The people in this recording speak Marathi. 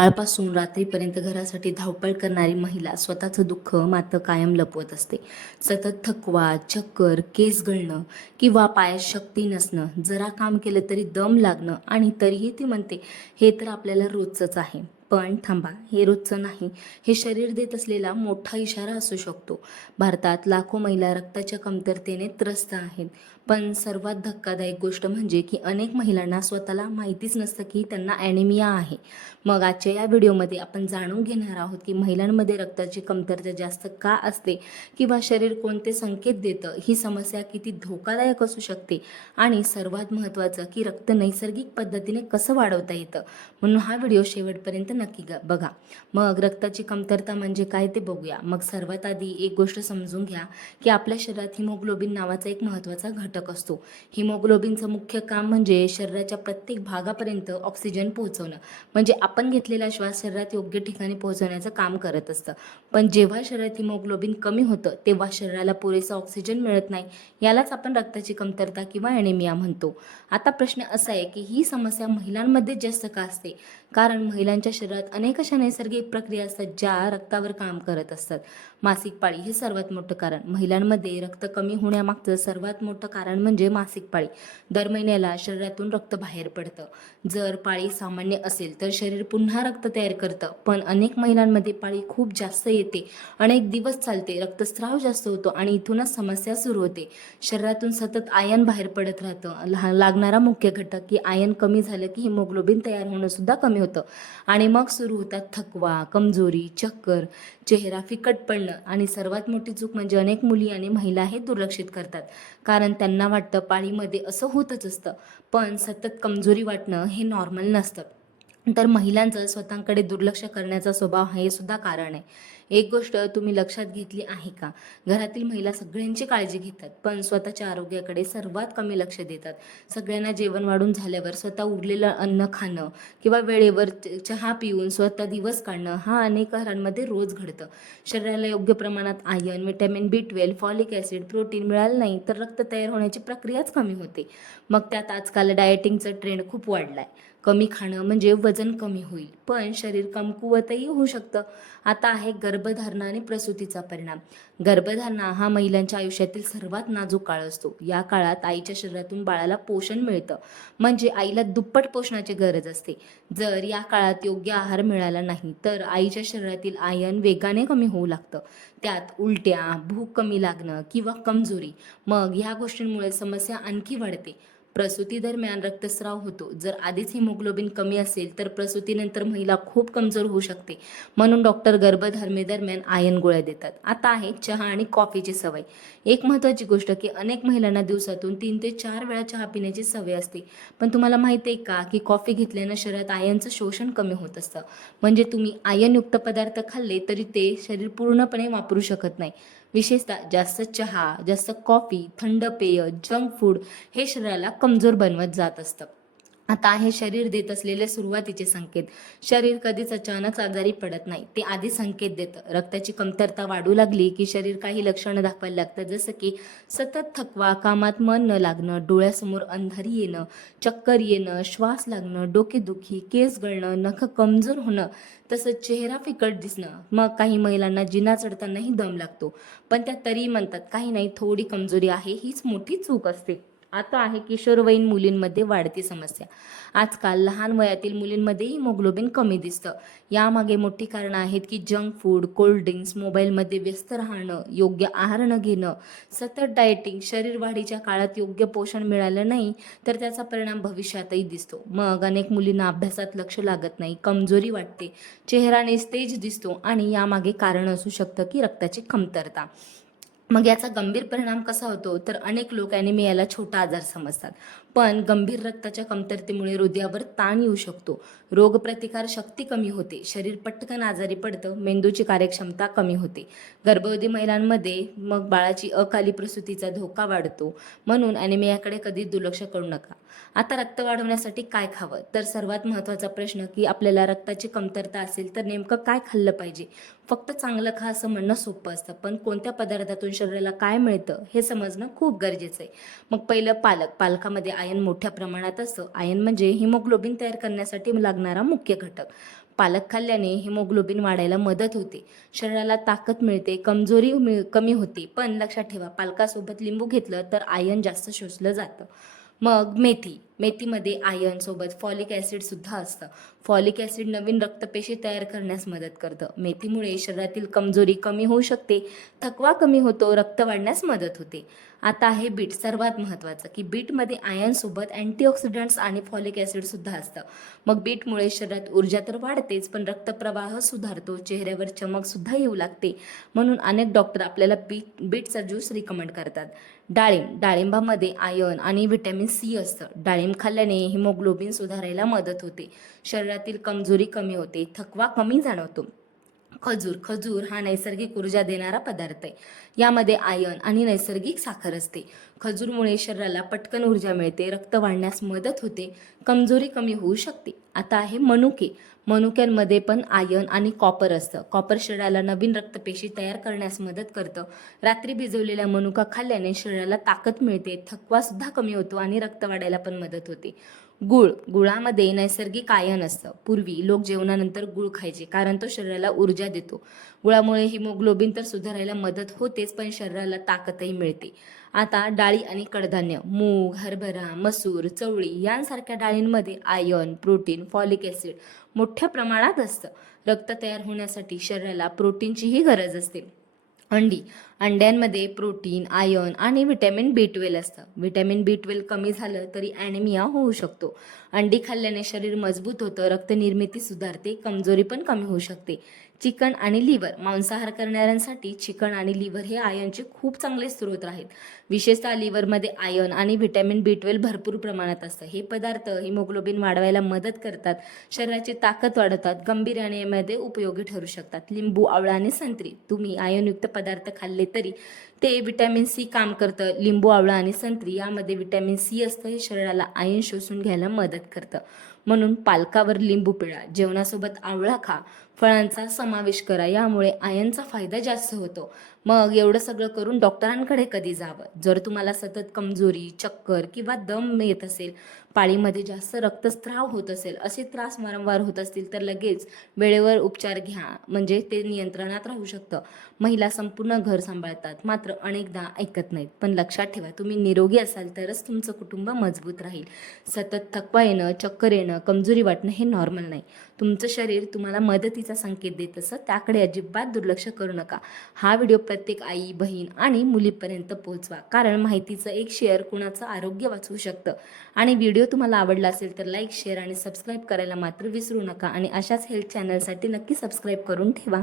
सकाळपासून रात्रीपर्यंत घरासाठी धावपळ करणारी महिला स्वतःचं दुःख मात्र कायम लपवत असते. सतत थकवा, चक्कर, केस गळणं किंवा पायात शक्ती नसणं, जरा काम केलं तरी दम लागणं आणि तरीही ती म्हणते, हे तर आपल्याला रोजचंच आहे. पण थांबा, हे रोजचं नाही, हे शरीर देत असलेला मोठा इशारा असू शकतो. भारतात लाखो महिला रक्ताच्या कमतरतेने त्रस्त आहेत. पण सर्वात धक्कादायक गोष्ट म्हणजे की अनेक महिलांना स्वतःला माहितीच नसतं की त्यांना ॲनिमिया आहे. मग आजच्या या व्हिडिओमध्ये आपण जाणून घेणार आहोत की महिलांमध्ये रक्ताची कमतरता जास्त का असते किंवा शरीर कोणते संकेत देतं, ही समस्या किती धोकादायक असू शकते आणि सर्वात महत्त्वाचं की रक्त नैसर्गिक पद्धतीने कसं वाढवता येतं. म्हणून हा व्हिडिओ शेवटपर्यंत नक्की बघा. मग रक्ताची कमतरता म्हणजे काय ते बघूया. मग सर्वात आधी एक गोष्ट समजून घ्या की आपल्या शरीरात हिमोग्लोबिन नावाचा एक महत्त्वाचा घटक असतो. हिमोग्लोबिनचं मुख्य काम म्हणजे शरीराच्या प्रत्येक भागापर्यंत ऑक्सिजन पोहोचवणं, म्हणजे आपण घेतलेला श्वास शरीरात योग्य ठिकाणी पोहोचवण्याचं काम करत असतं. पण जेव्हा शरीरात हिमोग्लोबिन कमी होतं तेव्हा शरीराला पुरेसा ऑक्सिजन मिळत नाही. यालाच आपण रक्ताची कमतरता किंवा ॲनिमिया म्हणतो. आता प्रश्न असा आहे की ही समस्या महिलांमध्ये जास्त का असते? कारण महिलांच्या शरीरात अनेक अशा नैसर्गिक प्रक्रिया असतात ज्या रक्तावर काम करत असतात. मासिक पाळी हे सर्वात मोठं कारण. महिलांमध्ये रक्त कमी होण्यामागचं सर्वात मोठं कारण म्हणजे मासिक पाळी. दर महिन्याला शरीरातून रक्त बाहेर पडतं. जर पाळी सामान्य असेल तर शरीर पुन्हा रक्त तयार करतं, पण अनेक महिलांमध्ये पाळी खूप जास्त येते, अनेक दिवस चालते, रक्तस्राव जास्त होतो आणि इथूनच समस्या सुरू होते. शरीरातून सतत आयन बाहेर पडत राहतं. लागणारा मुख्य घटक की आयन कमी झालं की हिमोग्लोबिन तयार होणं सुद्धा कमी होतं आणि मग सुरू होतात थकवा, कमजोरी, चक्कर, चेहरा फिकट पडणं आणि सर्वात मोठी चूक म्हणजे अनेक मुली आणि महिला हे दुर्लक्षित करतात. कारण त्यांना वाटतं पाळीमध्ये असं होतच असतं. पण सतत कमजोरी वाटणं हे नॉर्मल नसतं. तर महिलांचं स्वतःकडे दुर्लक्ष करण्याचा स्वभाव हे सुद्धा कारण आहे. एक गोष्ट तुम्ही लक्षात घेतली आहे का? घरातील महिला सगळ्यांची काळजी घेतात, पण स्वतःच्या आरोग्याकडे सर्वात कमी लक्ष देतात. सगळ्यांना जेवण वाढून झाल्यावर स्वतः उरलेलं अन्न खाणं किंवा वेळेवर चहा पिऊन स्वतः दिवस काढणं, हा अनेक घरांमध्ये रोज घडतं. शरीराला योग्य प्रमाणात iron, vitamin B12, folic acid, protein मिळालं नाही तर रक्त तयार होण्याची प्रक्रियाच कमी होते. मग त्यात आजकाल डायटिंगचा ट्रेंड खूप वाढला आहे. कमी खाणं म्हणजे वजन कमी होईल, पण शरीर कमकुवतही होऊ शकतं. आता आहे गर्भधारणा आणि प्रसूतीचा परिणाम. गर्भधारणा हा महिलांच्या आयुष्यातील सर्वात नाजूक काळ असतो. या काळात आईच्या शरीरातून बाळाला पोषण मिळतं, म्हणजे आईला दुप्पट पोषणाची गरज असते. जर या काळात योग्य आहार मिळाला नाही तर आईच्या शरीरातील आयन वेगाने कमी होऊ लागतं. त्यात उलट्या, भूक कमी लागणं किंवा कमजोरी, मग ह्या गोष्टींमुळे समस्या आणखी वाढते. प्रसूती दरम्यान रक्तस्राव होतो. जर आधीच हिमोग्लोबिन कमी असेल तर प्रसूतीनंतर महिला खूप कमजोर होऊ शकते. म्हणून डॉक्टर गर्भधारणेदरम्यान आयर्न गोळ्या देतात. आता आहे चहा आणि कॉफीची सवय. एक महत्त्वाची गोष्ट की अनेक महिलांना दिवसातून 3 ते 4 वेळा चहा पिण्याची सवय असते. पण तुम्हाला माहिती आहे का की कॉफी घेतल्यानं शरीरात आयर्नचं शोषण कमी होत असतं. म्हणजे तुम्ही आयर्नयुक्त पदार्थ खाल्ले तरी ते शरीर पूर्णपणे वापरू शकत नाही. विशेषतः जास्त चहा, जास्त कॉफी, थंड पेय, जंक फूड हे शरीराला कमजोर बनवत जात असतं. आता आहे शरीर देत असलेले सुरुवातीचे संकेत. शरीर कधीच अचानक आजारी पडत नाही, ते आधी संकेत देतं. रक्ताची कमतरता वाढू लागली की शरीर काही लक्षणं दाखवायला लागतं, जसं की सतत थकवा, कामात मन न लागणं, डोळ्यासमोर अंधारी येणं, चक्कर येणं, श्वास लागणं, डोकेदुखी, केस गळणं, नखं कमजोर होणं, तसंच चेहरा फिकट दिसणं. मग काही महिलांना जिना चढतानाही दम लागतो, पण त्या तरी म्हणतात काही नाही, थोडी कमजोरी आहे, हीच मोठी चूक असते. आता आहे किशोरवयीन मुलींमध्ये वाढती समस्या. आजकाल लहान वयातील मुलींमध्ये हिमोग्लोबिन कमी दिसतं. यामागे मोठी कारणं आहेत की जंक फूड, कोल्ड ड्रिंक्स, मोबाईलमध्ये व्यस्त राहणं, योग्य आहार न घेणं, सतत डाएटिंग, शरीर वाढीच्या काळात योग्य पोषण मिळालं नाही तर त्याचा परिणाम भविष्यातही दिसतो. मग अनेक मुलींना अभ्यासात लक्ष लागत नाही, कमजोरी वाटते, चेहरा निस्तेज दिसतो आणि यामागे कारण असू शकतं की रक्ताची कमतरता. मग याचा गंभीर परिणाम कसा होतो तर अनेक लोक ॲनिमियाला छोटा आजार समजतात, पण गंभीर रक्ताच्या कमतरतेमुळे हृदयावर ताण येऊ शकतो, रोगप्रतिकार शक्ती कमी होते, शरीर पटकन आजारी पडतं, मेंदूची कार्यक्षमता कमी होते. गर्भवती महिलांमध्ये मग बाळाची अकाली प्रसूतीचा धोका वाढतो. म्हणून ॲनिमियाकडे कधी दुर्लक्ष करू नका. आता रक्त वाढवण्यासाठी काय खावं? तर सर्वात महत्त्वाचा प्रश्न की आपल्याला रक्ताची कमतरता असेल तर नेमकं काय खाल्लं पाहिजे? फक्त चांगलं खा असं म्हणणं सोपं असतं, पण कोणत्या पदार्थातून शरीराला काय मिळतं हे समजणं खूप गरजेचं आहे. मग पहिलं पालकामध्ये आयर्न मोठ्या प्रमाणात असतं. आयर्न म्हणजे हिमोग्लोबिन तयार करण्यासाठी लागणारा मुख्य घटक. पालक खाल्ल्याने हिमोग्लोबिन वाढायला मदत होते, शरीराला ताकद मिळते, कमजोरी कमी होते. पण लक्षात ठेवा, पालकासोबत लिंबू घेतलं तर आयर्न जास्त शोषलं जातं. मग मेथीमध्ये आयर्न सोबत फॉलिक ॲसिड सुद्धा असतं. फॉलिक ॲसिड नवीन रक्तपेशी तयार करण्यास मदत करतं. मेथीमुळे शरीरातील कमजोरी कमी होऊ शकते, थकवा कमी होतो, रक्त वाढण्यास मदत होते. आता आहे बीट, सर्वात महत्त्वाचं की बीटमध्ये आयर्नसोबत अँटीऑक्सिडंट्स आणि फॉलिक ॲसिड सुद्धा असतं. मग बीटमुळे शरीरात ऊर्जा तर वाढतेच, पण रक्तप्रवाह सुधारतो, चेहऱ्यावर चमकसुद्धा येऊ लागते. म्हणून अनेक डॉक्टर आपल्याला बीटचा ज्यूस रिकमेंड करतात. डाळिंबामध्ये आयर्न आणि व्हिटॅमिन सी असतं. डाळिंब खाल्ल्याने हिमोग्लोबिन सुधारायला मदत होते, शरीरातील कमजोरी कमी होते, थकवा कमी जाणवतो. खजूर हा नैसर्गिक ऊर्जा देणारा पदार्थ आहे. यामध्ये आयर्न आणि नैसर्गिक साखर असते. खजूरमुळे शरीराला पटकन ऊर्जा मिळते, रक्त वाढण्यास मदत होते, कमजोरी कमी होऊ शकते. आता आहे मनुके. मनुक्यांमध्ये पण आयर्न आणि कॉपर असतं. कॉपर शरीराला नवीन रक्तपेशी तयार करण्यास मदत करतं. रात्री भिजवलेला मनुका खाल्ल्याने शरीराला ताकद मिळते, थकवा सुद्धा कमी होतो आणि रक्त वाढायला पण मदत होते. गुळामध्ये नैसर्गिक आयर्न असतं. पूर्वी लोक जेवणानंतर गुळ खायचे, कारण तो शरीराला ऊर्जा देतो. गुळामुळे हिमोग्लोबिन तर सुधारायला मदत होतेच, पण शरीराला ताकदही मिळते. आता डाळी आणि कडधान्य, मूग, हरभरा, मसूर, चवळी यांसारख्या डाळींमध्ये आयर्न, प्रोटीन, फॉलिक ॲसिड मोठ्या प्रमाणात असतं. रक्त तयार होण्यासाठी शरीराला प्रोटीनचीही गरज असते. अंड्यांमध्ये प्रोटीन, आयर्न आणि व्हिटॅमिन B12 असतं. व्हिटॅमिन B12 कमी झालं तरी ॲनिमिया होऊ शकतो. अंडी खाल्ल्याने शरीर मजबूत होतं, रक्तनिर्मिती सुधारते, कमजोरी पण कमी होऊ शकते. चिकन आणि लिव्हर, मांसाहार करणाऱ्यांसाठी चिकन आणि लिव्हर हे आयर्नचे खूप चांगले स्रोत आहेत. विशेषतः लिव्हरमध्ये आयर्न आणि व्हिटॅमिन B12 भरपूर प्रमाणात असतं. हे पदार्थ हिमोग्लोबिन वाढवायला मदत करतात, शरीराची ताकद वाढवतात, गंभीर अनिमियामध्ये उपयोगी ठरू शकतात. लिंबू, आवळा आणि संत्री, तुम्ही आयर्नयुक्त पदार्थ खाल्ले तरी ते व्हिटॅमिन सी काम करतं. लिंबू, आवळा आणि संत्री यामध्ये व्हिटॅमिन सी असतं, हे शरीराला आयर्न शोषून घ्यायला मदत करतं. म्हणून पालकावर लिंबू पिळा, जेवणासोबत आवळा खा, फळांचा समावेश करा, यामुळे आयर्नचा फायदा जास्त होतो. मग एवढं सगळं करून डॉक्टरांकडे कधी जावं? जर तुम्हाला सतत कमजोरी, चक्कर किंवा दम येत असेल, पाळीमध्ये जास्त रक्तस्राव होत असेल, असे त्रास वारंवार होत असतील तर लगेच वेळेवर उपचार घ्या, म्हणजे ते नियंत्रणात राहू शकतं. महिला संपूर्ण घर सांभाळतात, मात्र अनेकदा ऐकत नाहीत. पण लक्षात ठेवा, तुम्ही निरोगी असाल तरच तुमचं कुटुंब मजबूत राहील. सतत थकवा येणं, चक्कर येणं, कमजोरी वाटणं हे नॉर्मल नाही. तुमचं शरीर तुम्हाला मदतीचा संकेत देत असं, त्याकडे अजिबात दुर्लक्ष करू नका. हा व्हिडिओ प्रत्येक आई, बहीण आणि मुलीपर्यंत पोहोचवा, कारण माहितीचं एक शेअर कुणाचं आरोग्य वाचवू शकतं. आणि व्हिडिओ तुम्हाला आवडला असेल तर लाईक, शेअर आणि सबस्क्राईब करायला मात्र विसरू नका. आणि अशाच हेल्थ चॅनलसाठी नक्की सबस्क्राईब करून ठेवा.